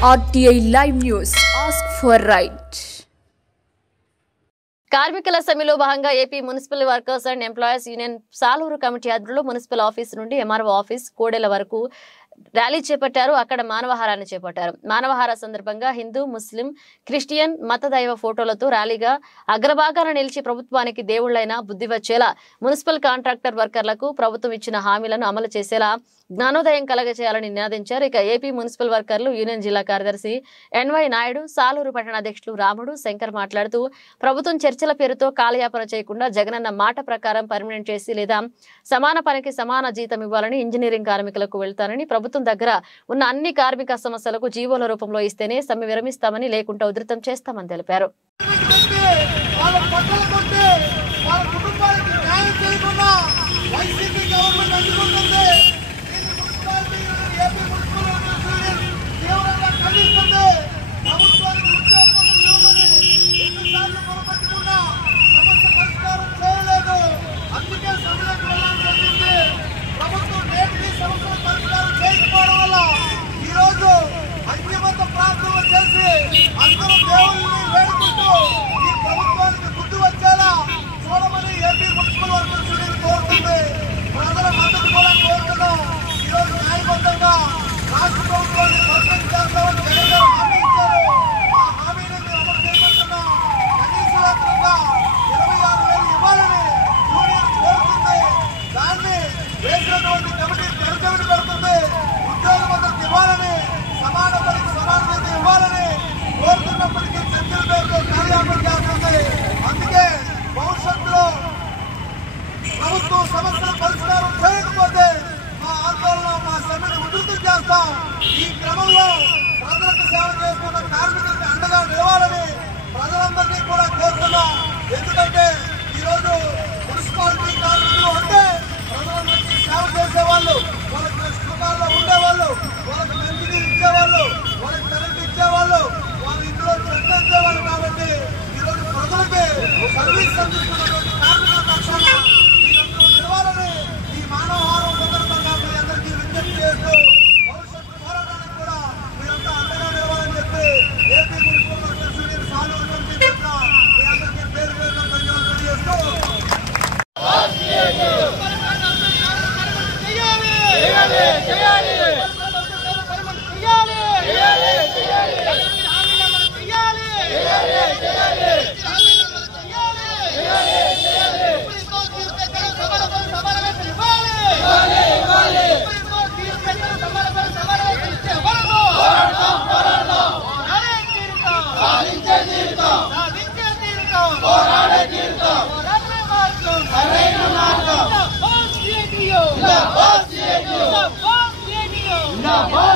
RTI Live News. Ask for right. కార్మికుల సమ్మెలో భాగంగా AP municipal workers and employees union Saluru committee ఆధ్వర్యంలో municipal office నుండి ఎంఆర్ఓ ఆఫీస్ కోడెల వరకు ర్యాలీ చేపట్టారు. అక్కడ మానవహారాన్ని చేపట్టారు. మానవహార సందర్భంగా హిందూ, ముస్లిం, క్రిస్టియన్ మతదైవ ఫోటోలతో ర్యాలీగా అగ్రభాగాన నిలిచి ప్రభుత్వానికి దేవుళ్లైన బుద్ధి వచ్చేలా మున్సిపల్ కాంట్రాక్టర్ వర్కర్లకు ప్రభుత్వం ఇచ్చిన హామీలను అమలు చేసేలా జ్ఞానోదయం కలగజేయాలని నినాదించారు. ఇక ఏపీ మున్సిపల్ వర్కర్లు యూనియన్ జిల్లా కార్యదర్శి ఎన్వై నాయుడు, సాలూరు పట్టణ అధ్యక్షులు రాముడు, శంకర్ మాట్లాడుతూ ప్రభుత్వం చర్చల పేరుతో కాలయాపన చేయకుండా జగనన్న మాట ప్రకారం పర్మనెంట్ చేసి లేదా సమాన పనికి సమాన జీతం ఇవ్వాలని, ఇంజనీరింగ్ కార్మికులకు వెళ్తానని, ప్రభుత్వం దగ్గర ఉన్న అన్ని కార్మిక సమస్యలకు జీవోల రూపంలో ఇస్తేనే సమ్మె విరమిస్తామని, లేకుంటే ఉధృతం చేస్తామని తెలిపారు. ప్రభుత్వం సమస్యల పరిష్కారం చేయకపోతే మా ఆందోళన, మా సమ్మెను ఉధృతం చేస్తాం. ఈ క్రమంలో ప్రజలకు సేవ చేస్తున్న కార్మికులకు అండగా నిలవాలని ప్రజలందరినీ కూడా కోరుతున్నాం. ఎందుకంటే ఈరోజు మున్సిపాలిటీ కార్మికులు అంటే ప్రజలందరికీ సేవ చేసేవాళ్ళు, వాళ్ళకి సుఖాల్లో ఉండేవాళ్ళు, వాళ్ళకి మంచినీరు ఇచ్చేవాళ్ళు, వాళ్ళకి కరెంట్ ఇచ్చేవాళ్ళు, వాళ్ళ ఇంట్లో చెత్త ఇచ్చేవాళ్ళు. కాబట్టి ఈరోజు ప్రజలకి సర్వీస్ అందిస్తున్నటువంటి కార్మికుల పక్షాన నిలవాలని ఈ మానవహారం సందర్భంగా మీ అందరికీ విజ్ఞప్తి చేస్తూ భవిష్యత్తు పోరాటానికి కూడా మీరంతా అండగా నిలవాలని చెప్పి AP municipal workers union Saluru committee తరఫున మీ అందరికీ పేరు పేరున ధన్యవాదాలు తెలియజేస్తూ No!